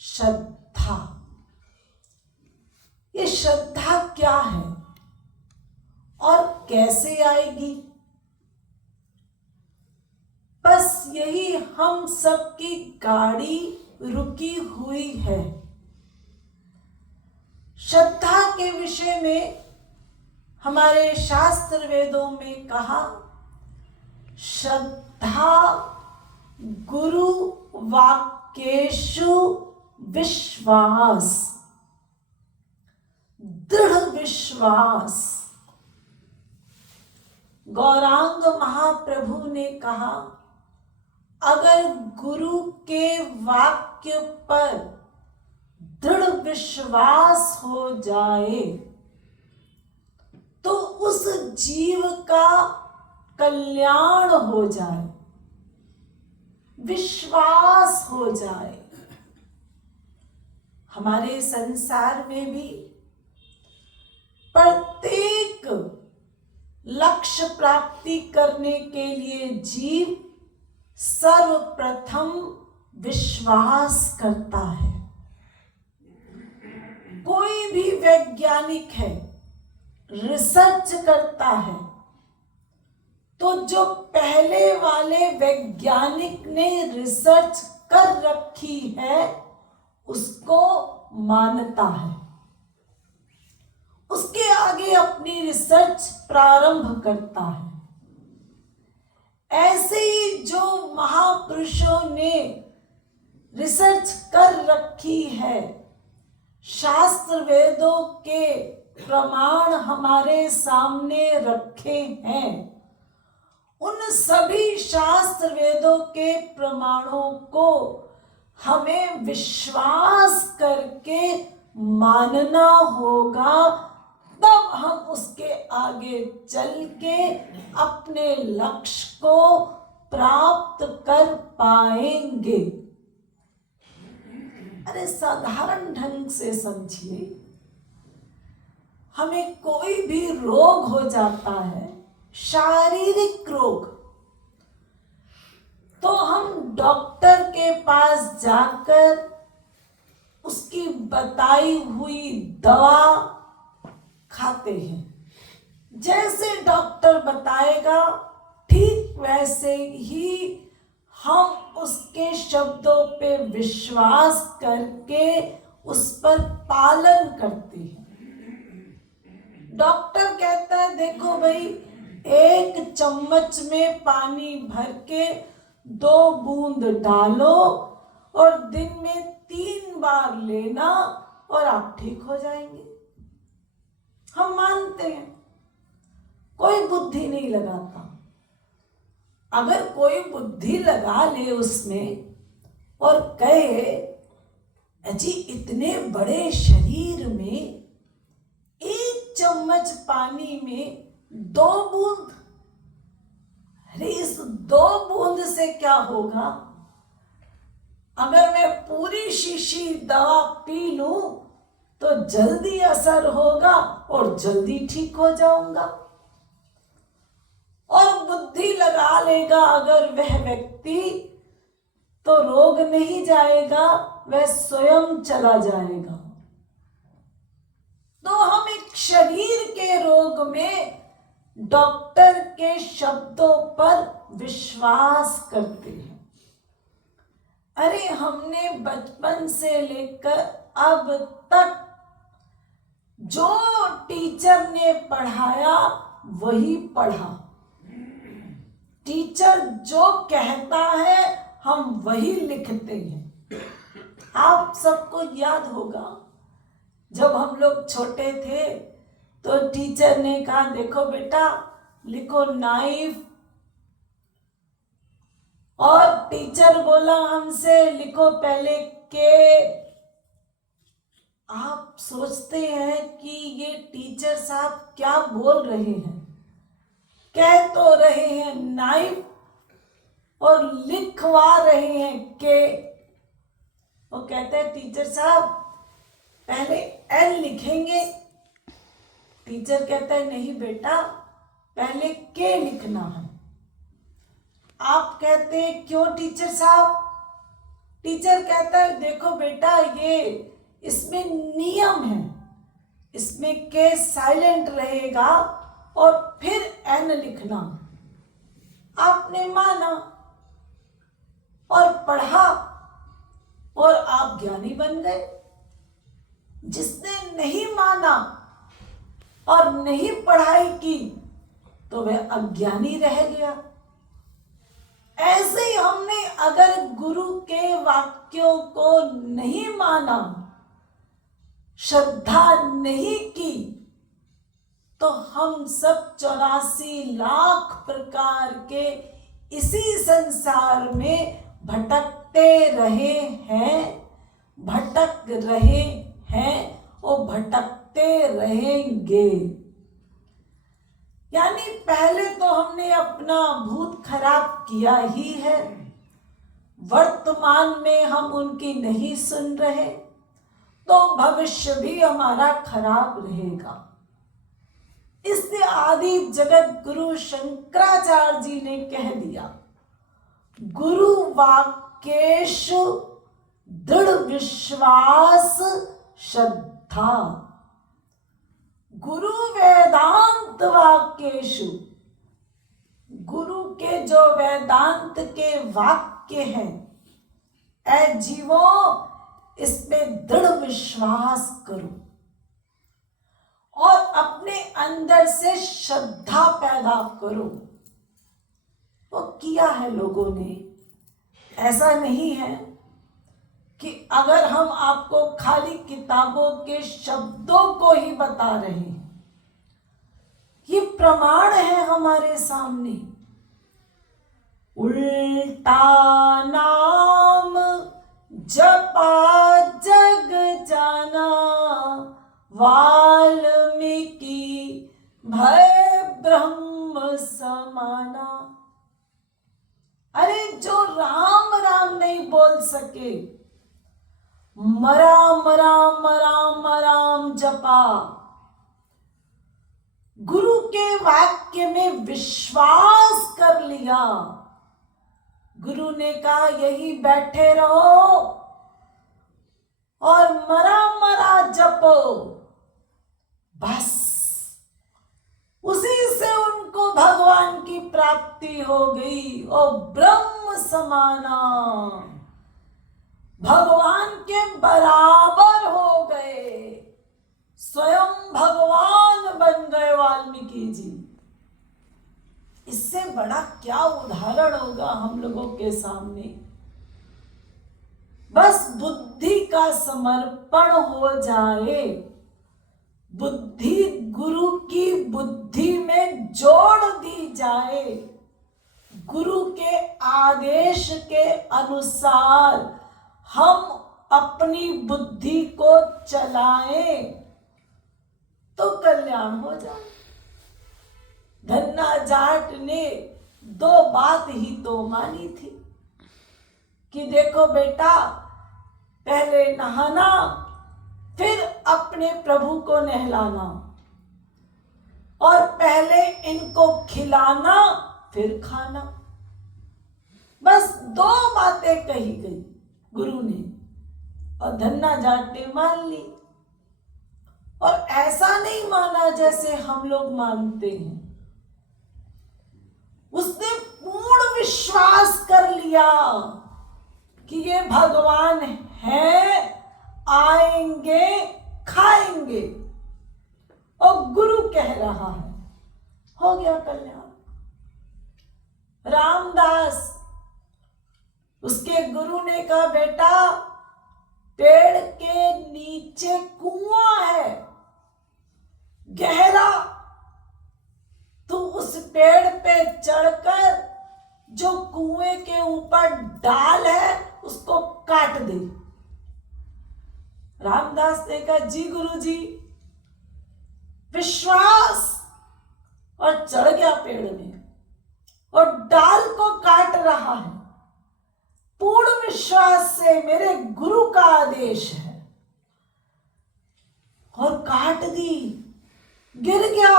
श्रद्धा। ये श्रद्धा क्या है और कैसे आएगी? बस यही हम सबकी गाड़ी रुकी हुई है। श्रद्धा के विषय में हमारे शास्त्र वेदों में कहा, श्रद्धा गुरु वाक्येषु विश्वास, दृढ़ विश्वास। गौरांग महाप्रभु ने कहा, अगर गुरु के वाक्य पर दृढ़ विश्वास हो जाए तो उस जीव का कल्याण हो जाए, विश्वास हो जाए। हमारे संसार में भी प्रत्येक लक्ष्य प्राप्ति करने के लिए जीव सर्वप्रथम विश्वास करता है। कोई भी वैज्ञानिक है, रिसर्च करता है, तो जो पहले वाले वैज्ञानिक ने रिसर्च कर रखी है उसको मानता है, उसके आगे अपनी रिसर्च प्रारंभ करता है। ऐसे ही जो महापुरुषों ने रिसर्च कर रखी है, शास्त्र वेदों के प्रमाण हमारे सामने रखे हैं, उन सभी शास्त्र वेदों के प्रमाणों को हमें विश्वास करके मानना होगा, तब हम उसके आगे चल के अपने लक्ष्य को प्राप्त कर पाएंगे। अरे साधारण ढंग से समझिए, हमें कोई भी रोग हो जाता है, शारीरिक रोग, तो हम डॉक्टर के पास जाकर उसकी बताई हुई दवा खाते हैं। जैसे डॉक्टर बताएगा ठीक वैसे ही हम उसके शब्दों पे विश्वास करके उस पर पालन करते हैं। डॉक्टर कहता है देखो भाई, 1 चम्मच में पानी भर के 2 बूंद डालो और दिन में 3 बार लेना और आप ठीक हो जाएंगे। हम मानते हैं, कोई बुद्धि नहीं लगाता। अगर कोई बुद्धि लगा ले उसमें और कहे अजी इतने बड़े शरीर में 1 चम्मच पानी में 2 बूंद, अरे इस 2 बूंद से क्या होगा? अगर मैं पूरी शीशी दवा पी लूं तो जल्दी असर होगा और जल्दी ठीक हो जाऊंगा। और बुद्धि लगा लेगा अगर वह व्यक्ति, तो रोग नहीं जाएगा, वह स्वयं चला जाएगा। तो हम एक शरीर के रोग में डॉक्टर के शब्दों पर विश्वास करते हैं। अरे हमने बचपन से लेकर अब तक जो टीचर ने पढ़ाया वही पढ़ा। टीचर जो कहता है हम वही लिखते हैं। आप सबको याद होगा, जब हम लोग छोटे थे तो टीचर ने कहा देखो बेटा लिखो नाइफ, और टीचर बोला हमसे लिखो पहले के। आप सोचते हैं कि ये टीचर साहब क्या बोल रहे हैं? कह तो रहे हैं नाइफ और लिखवा रहे हैं के। वो कहते हैं टीचर साहब पहले एल लिखेंगे। टीचर कहता है नहीं बेटा पहले के लिखना है। आप कहते हैं क्यों टीचर साहब? टीचर कहता है देखो बेटा ये इसमें नियम है, इसमें के साइलेंट रहेगा और फिर एन लिखना। आपने माना और पढ़ा और आप ज्ञानी बन गए। जिसने नहीं माना और नहीं पढ़ाई की तो वह अज्ञानी रह गया। ऐसे ही हमने अगर गुरु के वाक्यों को नहीं माना, श्रद्धा नहीं की, तो हम सब 84 लाख प्रकार के इसी संसार में भटकते रहे हैं, भटक रहे हैं और भटकते रहेंगे। यानी पहले तो हमने अपना भूत खराब किया ही है, वर्तमान में हम उनकी नहीं सुन रहे तो भविष्य भी हमारा खराब रहेगा। इसलिए आदि जगत गुरु शंकराचार्य जी ने कह दिया, गुरु वाक्येषु दृढ़ विश्वास श्रद्धा। गुरु वेदांत वाक्येषु, गुरु के जो वेदांत के वाक्य हैं, ऐ जीवों इसमें दृढ़ विश्वास करो और अपने अंदर से श्रद्धा पैदा करो। वो किया है लोगों ने। ऐसा नहीं है कि अगर हम आपको खाली किताबों के शब्दों को ही बता रहे हैं, ये प्रमाण है हमारे सामने। उल्टा नाम जपा जग जाना, वाल्मीकि भय ब्रह्म समाना। अरे जो राम राम नहीं बोल सके, मराम राम राम राम जपा, गुरु के वाक्य में विश्वास कर लिया, गुरु ने कहा यही बैठे रहो और मरा मरा जपो, बस उसी से उनको भगवान की प्राप्ति हो गई और ब्रह्म समाना, भगवान के बराबर हो गए, स्वयं भगवान बन गए वाल्मीकि जी। इससे बड़ा क्या उदाहरण होगा हम लोगों के सामने। बस बुद्धि का समर्पण हो जाए, बुद्धि गुरु की बुद्धि में जोड़ दी जाए, गुरु के आदेश के अनुसार हम अपनी बुद्धि को चलाएं तो कल्याण हो जाए। धन्ना जाट ने 2 बात ही तो मानी थी कि देखो बेटा, पहले नहाना फिर अपने प्रभु को नहलाना, और पहले इनको खिलाना फिर खाना। बस 2 बातें कही गई गुरु ने और धन्ना जाट ने मान ली। और ऐसा नहीं माना जैसे हम लोग मानते हैं, उसने पूर्ण विश्वास कर लिया कि ये भगवान है, आएंगे खाएंगे, और गुरु कह रहा है, हो गया कल्याण। रामदास, उसके गुरु ने कहा बेटा पेड़ के नीचे कुआं है गहरा, तू उस पेड़ पे चढ़कर जो कुएं के ऊपर डाल है उसको काट दे। रामदास ने कहा जी गुरुजी, विश्वास, और चढ़ गया पेड़ में और डाल को काट रहा है। पूर्ण विश्वास से मेरे गुरु का आदेश है, और काट दी, गिर गया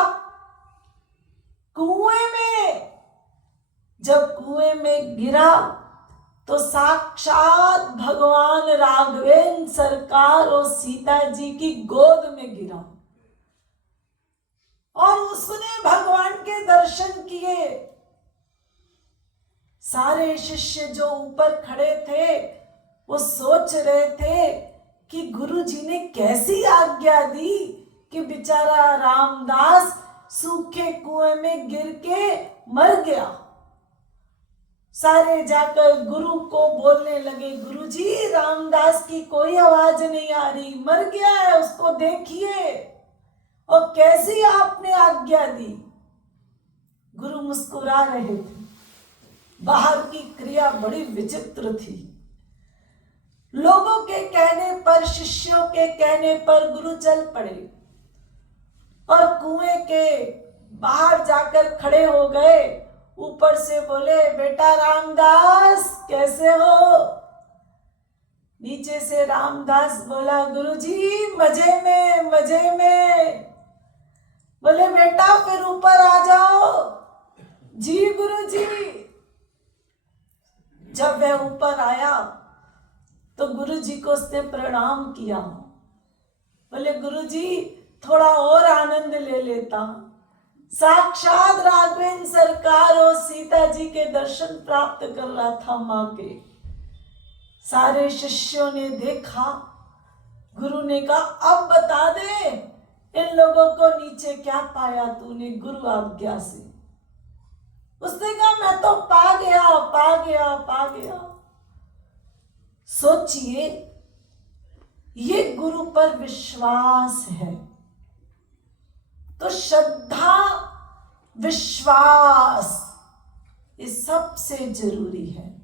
कुएं में। जब कुएं में गिरा तो साक्षात भगवान राघवेंद्र सरकार और सीता जी की गोद में गिरा और उसने भगवान के दर्शन किए। सारे शिष्य जो ऊपर खड़े थे वो सोच रहे थे कि गुरु जी ने कैसी आज्ञा दी कि बेचारा रामदास सूखे कुएं में गिर के मर गया। सारे जाकर गुरु को बोलने लगे, गुरु जी रामदास की कोई आवाज नहीं आ रही, मर गया है, उसको देखिए, और कैसी आपने आज्ञा दी। गुरु मुस्कुरा रहे थे। बाहर की क्रिया बड़ी विचित्र थी। लोगों के कहने पर, शिष्यों के कहने पर गुरु चल पड़े और कुएं के बाहर जाकर खड़े हो गए। ऊपर से बोले, बेटा रामदास कैसे हो? नीचे से रामदास बोला, गुरुजी मजे में मजे में। बोले, बेटा फिर ऊपर आ जाओ। जी गुरुजी। जब वह ऊपर आया तो गुरुजी को उसने प्रणाम किया। बोले, गुरुजी थोड़ा और आनंद ले लेता। साक्षात राघवेंद्र सरकार और सीता जी के दर्शन प्राप्त कर रहा था मां के। सारे शिष्यों ने देखा। गुरु ने कहा, अब बता दे इन लोगों को नीचे क्या पाया तूने गुरु आज्ञा से। उसने कहा, मैं तो पा गया पा गया पा गया। सोचिए, ये गुरु पर विश्वास है। तो श्रद्धा विश्वास ये सबसे जरूरी है।